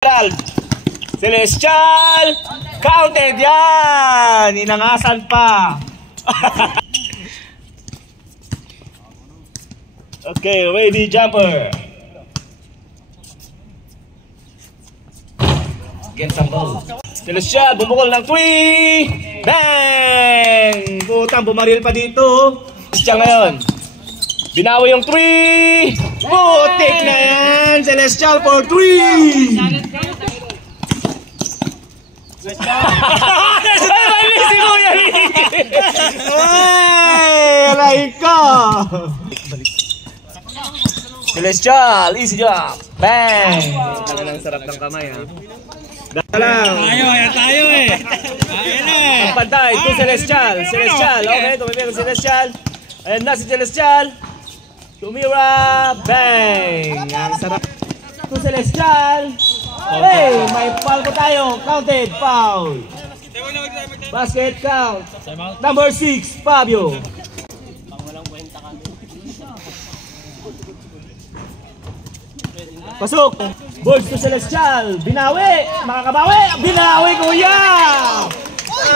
Gerald. Celestial. Counted yan. Inangasan pa. Okay, ready jumper. Get some ball. Celestial, bumukol ng 3. Bang! Putang, bumaril pa dito. Celestial ngayon. Binawi yung 3. Putik na yan. Celestial for 3. Ay, si Kuya. Ay, aray ka. Celestial, easy job. Bang! Tagal ng sarap ng kamay, ha. Dalang. Tayo eh. Ayan eh. Pantay, to Celestial. Celestial, okay, tumipin ng Celestial. Ayan na si Celestial. Tumira, bang! Ang sarap. To Celestial. Hey, may foul po tayo. Counted, foul. Basket count. Number 6, Fabio. Pasok. Balls to Celestial. Binawi. Makakabawi. Binawi, kuya.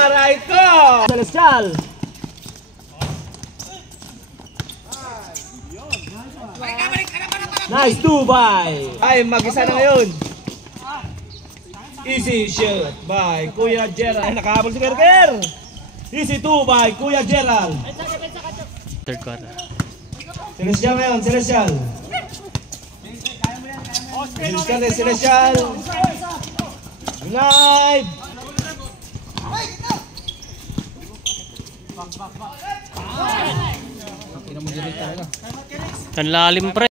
Aray ko. Celestial. Nice 2 by. Ay, mag-isa na ngayon. Easy shot by Kuya Gerald. Ay, nakahabol si Kerker. Easy 2 by Kuya Gerald. Third quarter. Celestial ngayon, Celestial. Celestial. Live. Ang lalim pre.